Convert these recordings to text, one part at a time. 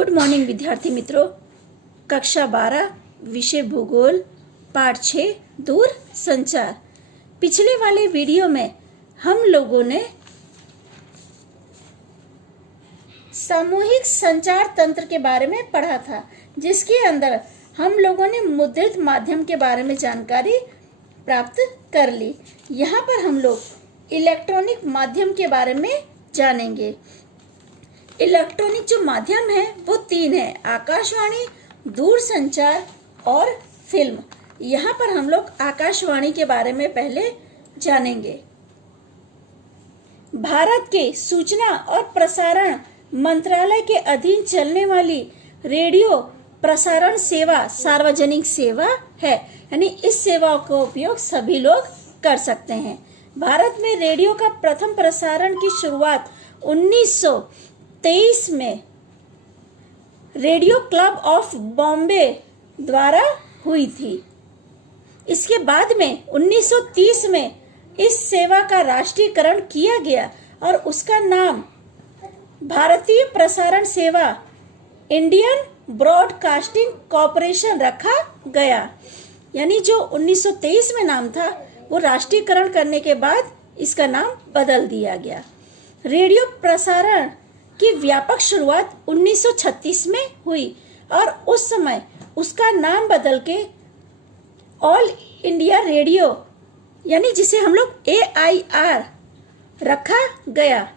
Good morning विद्यार्थी मित्रों। कक्षा 12 विषय भूगोल पाठ 6 दूर संचार। पिछले वाले वीडियो में हम लोगों ने सामूहिक संचार तंत्र के बारे में पढ़ा था, जिसके अंदर हम लोगों ने मुद्रित माध्यम के बारे में जानकारी प्राप्त कर ली। यहाँ पर हम लोग इलेक्ट्रॉनिक माध्यम के बारे में जानेंगे। इलेक्ट्रॉनिक जो माध्यम है वो 3 है: आकाशवाणी, दूरसंचार और फिल्म। यहाँ पर हम लोग आकाशवाणी के बारे में पहले जानेंगे। भारत के सूचना और प्रसारण मंत्रालय के अधीन चलने वाली रेडियो प्रसारण सेवा सार्वजनिक सेवा है, यानी इस सेवा का उपयोग सभी लोग कर सकते हैं। भारत में रेडियो का प्रथम प्रसारण की शुरुआत 1923 में रेडियो क्लब ऑफ बॉम्बे द्वारा हुई थी। इसके बाद में 1930 में इस सेवा का राष्ट्रीयकरण किया गया और उसका नाम भारतीय प्रसारण सेवा इंडियन ब्रॉडकास्टिंग कॉरपोरेशन रखा गया। यानी जो 1923 में नाम था वो राष्ट्रीयकरण करने के बाद इसका नाम बदल दिया गया। रेडियो प्रसारण की व्यापक शुरुआत 1936 में हुई और उस समय उसका नाम बदल के ऑल इंडिया रेडियो, यानी जिसे हम लोग AIR रखा गया।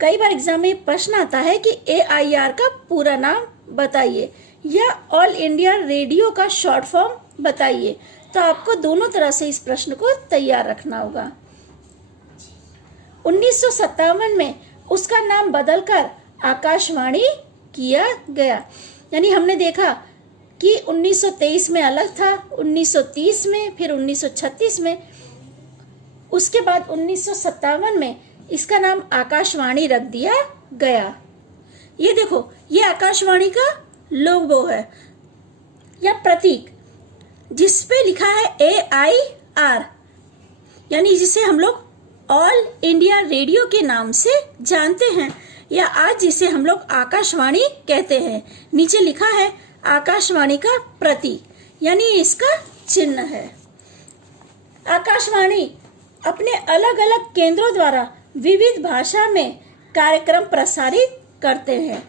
कई बार एग्जाम में प्रश्न आता है कि AIR का पूरा नाम बताइए या ऑल इंडिया रेडियो का शॉर्ट फॉर्म बताइए, तो आपको दोनों तरह से इस प्रश्न को तैयार रखना होगा। 1957 में उसका नाम बदलकर आकाशवाणी किया गया। यानी हमने देखा कि 1923 में अलग था, 1930 में, फिर 1936 में, उसके बाद 1957 में इसका नाम आकाशवाणी रख दिया गया। ये देखो, ये आकाशवाणी का लोगो है या प्रतीक, जिस पे लिखा है AIR, यानी जिसे हम लोग ऑल इंडिया रेडियो के नाम से जानते हैं, या आज जिसे हम लोग आकाशवाणी कहते हैं। नीचे लिखा है आकाशवाणी का प्रतीक, यानी इसका चिन्ह है। आकाशवाणी अपने अलग अलग केंद्रों द्वारा विविध भाषा में कार्यक्रम प्रसारित करते हैं।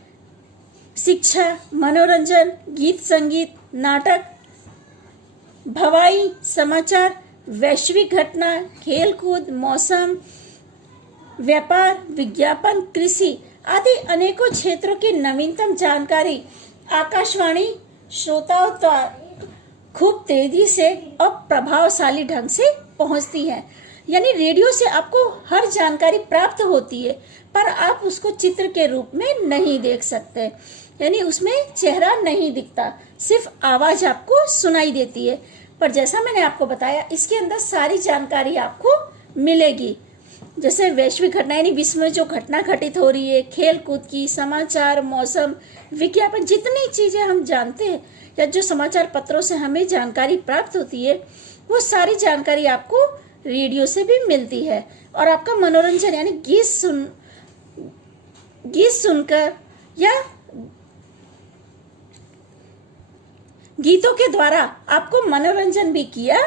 शिक्षा, मनोरंजन, गीत संगीत, नाटक, भवाई, समाचार, वैश्विक घटना, खेलकूद, मौसम, व्यापार, विज्ञापन, कृषि आदि अनेकों क्षेत्रों की नवीनतम जानकारी आकाशवाणी श्रोताओं तक खूब तेजी से और प्रभावशाली ढंग से पहुंचती है। यानी रेडियो से आपको हर जानकारी प्राप्त होती है, पर आप उसको चित्र के रूप में नहीं देख सकते, यानी उसमें चेहरा नहीं दिखता, सिर्फ आवाज आपको सुनाई देती है। पर जैसा मैंने आपको बताया, इसके अंदर सारी जानकारी आपको मिलेगी, जैसे वैश्विक घटना यानी विश्व में जो घटना घटित हो रही है, खेल कूद की, समाचार, मौसम, विज्ञापन, जितनी चीजें हम जानते हैं या जो समाचार पत्रों से हमें जानकारी प्राप्त होती है, वो सारी जानकारी आपको रेडियो से भी मिलती है। और आपका मनोरंजन यानी गीत सुनकर या गीतों के द्वारा आपको मनोरंजन भी किया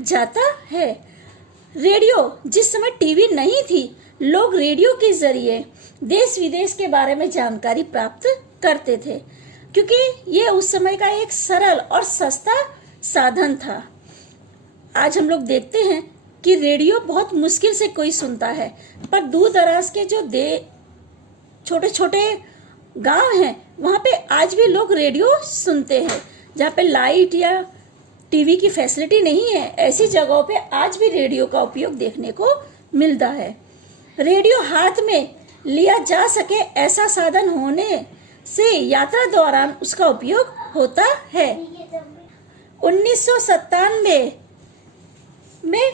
जाता है। रेडियो, जिस समय टीवी नहीं थी, लोग रेडियो के जरिए देश विदेश के बारे में जानकारी प्राप्त करते थे, क्योंकि ये उस समय का एक सरल और सस्ता साधन था। आज हम लोग देखते हैं कि रेडियो बहुत मुश्किल से कोई सुनता है, पर दूर दराज के जो छोटे छोटे गांव हैं, वहां पे आज भी लोग रेडियो सुनते हैं। जहाँ पे लाइट या टीवी की फैसिलिटी नहीं है, ऐसी जगहों पे आज भी रेडियो का उपयोग देखने को मिलता है। रेडियो हाथ में लिया जा सके ऐसा साधन होने से यात्रा दौरान उसका उपयोग होता है। 1997 में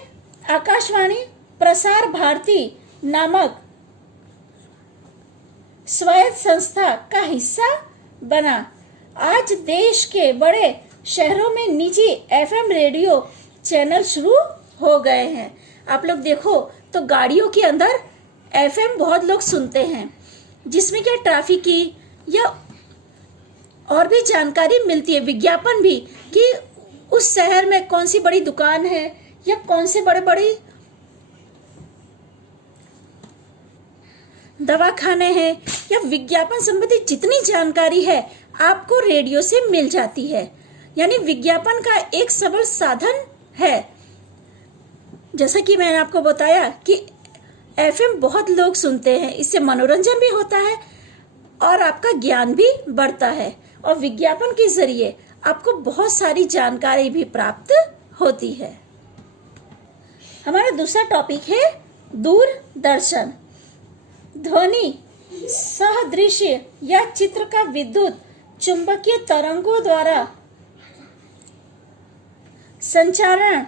आकाशवाणी प्रसार भारती नामक स्वायत्त संस्था का हिस्सा बना। आज देश के बड़े शहरों में निजी FM रेडियो चैनल शुरू हो गए हैं। आप लोग देखो तो गाड़ियों के अंदर FM बहुत लोग सुनते हैं, जिसमें क्या ट्रैफिक की या और भी जानकारी मिलती है, विज्ञापन भी, कि उस शहर में कौन सी बड़ी दुकान है या कौन से बड़े बड़े दवाखाने हैं, या विज्ञापन संबंधी जितनी जानकारी है आपको रेडियो से मिल जाती है। यानी विज्ञापन का एक सबल साधन है। जैसा कि मैंने आपको बताया कि एफएम बहुत लोग सुनते हैं, इससे मनोरंजन भी होता है और आपका ज्ञान भी बढ़ता है, और विज्ञापन के जरिए आपको बहुत सारी जानकारी भी प्राप्त होती है। हमारा दूसरा टॉपिक है दूरदर्शन। ध्वनि, सहदृश्य या चित्र का विद्युत चुंबकीय तरंगों द्वारा संचारण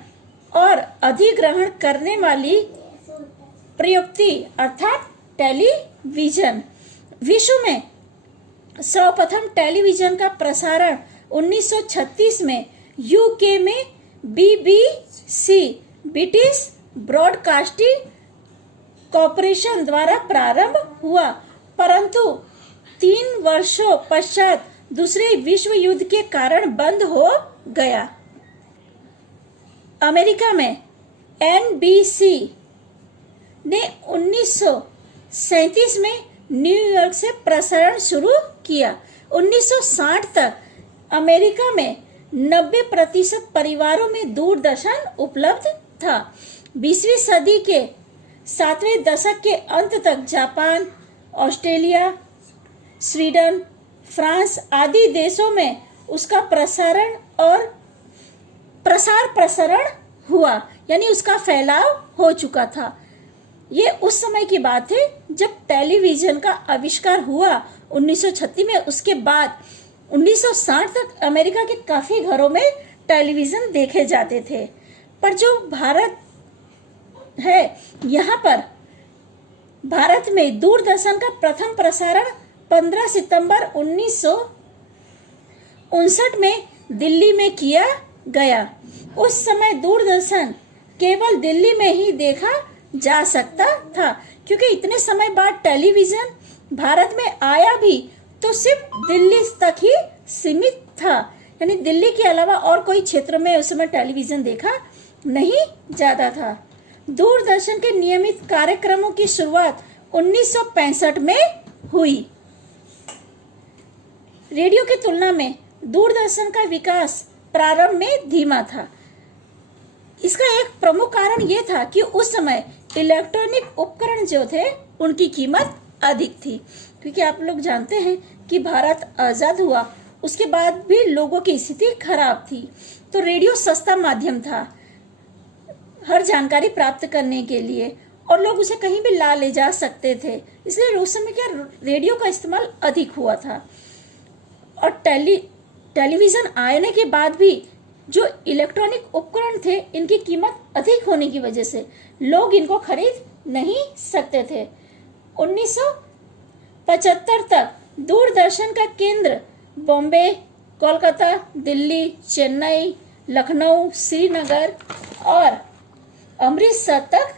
और अधिग्रहण करने वाली प्रयुक्ति अर्थात टेलीविजन। विश्व में सर्वप्रथम टेलीविजन का प्रसारण 1936 में यूके में बीबीसी ब्रिटिश ब्रॉडकास्टिंग कॉरपोरेशन द्वारा प्रारंभ हुआ, परंतु 3 वर्षों पश्चात दूसरे विश्व युद्ध के कारण बंद हो गया। अमेरिका में एनबीसी ने 1937 में न्यूयॉर्क से प्रसारण शुरू किया। 1960 तक अमेरिका में 90% परिवारों में दूरदर्शन उपलब्ध था। 20वीं सदी के 7वें दशक के अंत तक जापान, ऑस्ट्रेलिया, स्वीडन, फ्रांस आदि देशों में उसका प्रसारण और प्रसारण हुआ, यानी उसका फैलाव हो चुका था। ये उस समय की बात है जब टेलीविजन का आविष्कार हुआ 1936 में। उसके बाद 1960 तक अमेरिका के काफी घरों में टेलीविजन देखे जाते थे। पर जो भारत है, यहाँ पर भारत में दूरदर्शन का प्रथम प्रसारण 15 सितंबर 1959 में दिल्ली में किया गया। उस समय दूरदर्शन केवल दिल्ली में ही देखा जा सकता था, क्योंकि इतने समय बाद टेलीविजन भारत में आया भी तो सिर्फ दिल्ली तक ही सीमित था, यानी दिल्ली के अलावा और कोई क्षेत्र में उस समय टेलीविजन देखा नहीं जाता था। दूरदर्शन के नियमित कार्यक्रमों की शुरुआत 1965 में हुई। रेडियो की तुलना में दूरदर्शन का विकास प्रारंभ में धीमा था। इसका एक प्रमुख कारण यह था कि उस समय इलेक्ट्रॉनिक उपकरण जो थे उनकी कीमत अधिक थी, क्योंकि आप लोग जानते हैं कि भारत आजाद हुआ उसके बाद भी लोगों की स्थिति खराब थी, तो रेडियो सस्ता माध्यम था हर जानकारी प्राप्त करने के लिए, और लोग उसे कहीं भी ला ले जा सकते थे। इसलिए उस समय क्या रेडियो का इस्तेमाल अधिक हुआ था। और टेलीविजन आने के बाद भी जो इलेक्ट्रॉनिक उपकरण थे इनकी कीमत अधिक होने की वजह से लोग इनको खरीद नहीं सकते थे। 1975 तक दूरदर्शन का केंद्र बॉम्बे, कोलकाता, दिल्ली, चेन्नई, लखनऊ, श्रीनगर और अमृतसर तक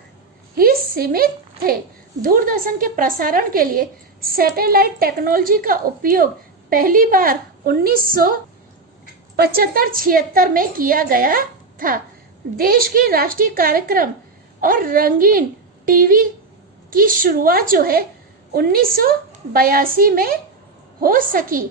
ही सीमित थे। दूरदर्शन के प्रसारण के लिए सैटेलाइट टेक्नोलॉजी का उपयोग पहली बार 1975-76 में किया गया था। देश के राष्ट्रीय कार्यक्रम और रंगीन टीवी की शुरुआत जो है 1982 में हो सकी,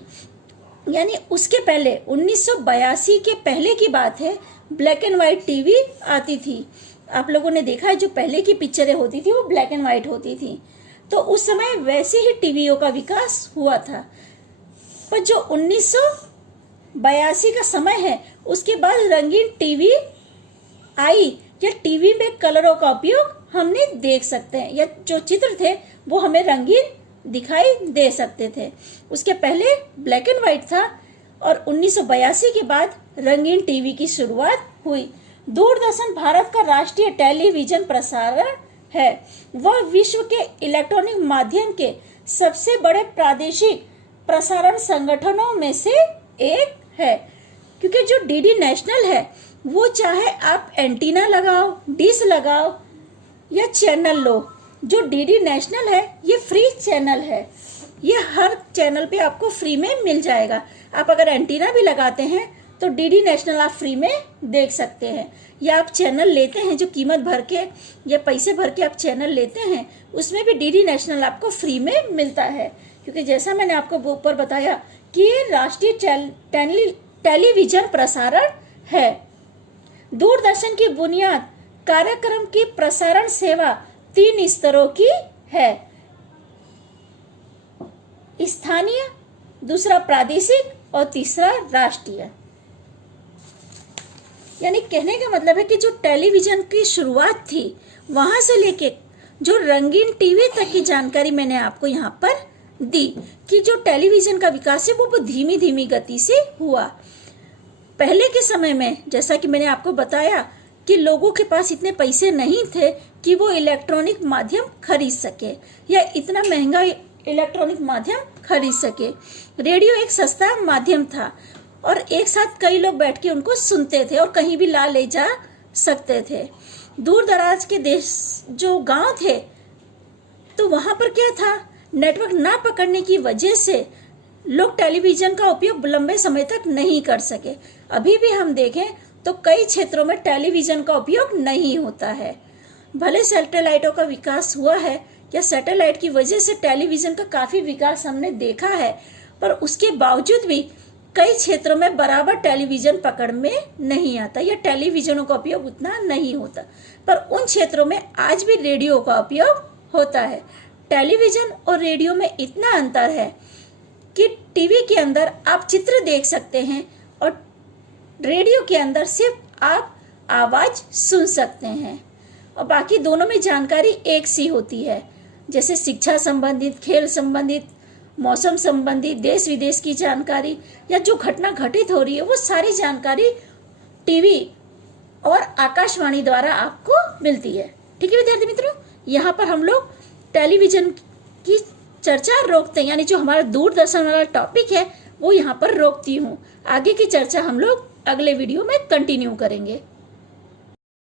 यानी उसके पहले 1982 के पहले की बात है, ब्लैक एंड व्हाइट टीवी आती थी। आप लोगों ने देखा है जो पहले की पिक्चरें होती थी वो ब्लैक एंड व्हाइट होती थी, तो उस समय वैसे ही टीवीओ का विकास हुआ था। पर जो 1982 का समय है उसके बाद रंगीन टीवी आई, या टीवी में कलरों का उपयोग हमने देख सकते हैं, या जो चित्र थे वो हमें रंगीन दिखाई दे सकते थे। उसके पहले ब्लैक एंड व्हाइट था और 1982 के बाद रंगीन टीवी की शुरुआत हुई। दूरदर्शन भारत का राष्ट्रीय टेलीविजन प्रसारण है। वह विश्व के इलेक्ट्रॉनिक माध्यम के सबसे बड़े प्रादेशिक प्रसारण संगठनों में से एक है, क्योंकि जो डीडी नेशनल है वो चाहे आप एंटीना लगाओ, डिश लगाओ या चैनल लो, जो डीडी नेशनल है ये फ्री चैनल है, ये हर चैनल पे आपको फ्री में मिल जाएगा। आप अगर एंटीना भी लगाते हैं तो डीडी नेशनल आप फ्री में देख सकते हैं, या आप चैनल लेते हैं जो कीमत भर के या पैसे भर के आप चैनल लेते हैं, उसमें भी डीडी नेशनल आपको फ्री में मिलता है। क्योंकि जैसा मैंने आपको ऊपर बताया कि ये राष्ट्रीय टेलीविजन प्रसारण है। दूरदर्शन की बुनियाद कार्यक्रम की प्रसारण सेवा 3 स्तरों की है, स्थानीय, दूसरा प्रादेशिक और तीसरा राष्ट्रीय। यानी कहने का मतलब है कि जो टेलीविजन की शुरुआत थी वहां से लेके जो रंगीन टीवी तक की जानकारी मैंने आपको यहाँ पर दी कि जो टेलीविजन का विकास है वो धीमी धीमी गति से हुआ। पहले के समय में जैसा कि मैंने आपको बताया कि लोगों के पास इतने पैसे नहीं थे कि वो इलेक्ट्रॉनिक माध्यम खरीद सके या इतना महंगा इलेक्ट्रॉनिक माध्यम खरीद सके। रेडियो एक सस्ता माध्यम था और एक साथ कई लोग बैठ के उनको सुनते थे और कहीं भी ला ले जा सकते थे। दूर दराज के देश जो गांव थे तो वहां पर क्या था, नेटवर्क ना पकड़ने की वजह से लोग टेलीविजन का उपयोग लंबे समय तक नहीं कर सके। अभी भी हम देखें तो कई क्षेत्रों में टेलीविजन का उपयोग नहीं होता है। भले सैटेलाइटों का विकास हुआ है या सैटेलाइट की वजह से टेलीविजन का काफी विकास हमने देखा है, पर उसके बावजूद भी कई क्षेत्रों में बराबर टेलीविजन पकड़ में नहीं आता या टेलीविजनों का उपयोग उतना नहीं होता, पर उन क्षेत्रों में आज भी रेडियो का उपयोग होता है। टेलीविजन और रेडियो में इतना अंतर है कि टीवी के अंदर आप चित्र देख सकते हैं और रेडियो के अंदर सिर्फ आप आवाज सुन सकते हैं, और बाकी दोनों में जानकारी एक सी होती है। जैसे शिक्षा संबंधित, खेल संबंधित, मौसम संबंधित, देश विदेश की जानकारी या जो घटना घटित हो रही है वो सारी जानकारी टीवी और आकाशवाणी द्वारा आपको मिलती है। ठीक है विद्यार्थी मित्रों, यहाँ पर हम लोग टेलीविजन की चर्चा रोकते हैं, यानी जो हमारा दूरदर्शन वाला टॉपिक है वो यहाँ पर रोकती हूँ। आगे की चर्चा हम लोग अगले वीडियो में कंटिन्यू करेंगे।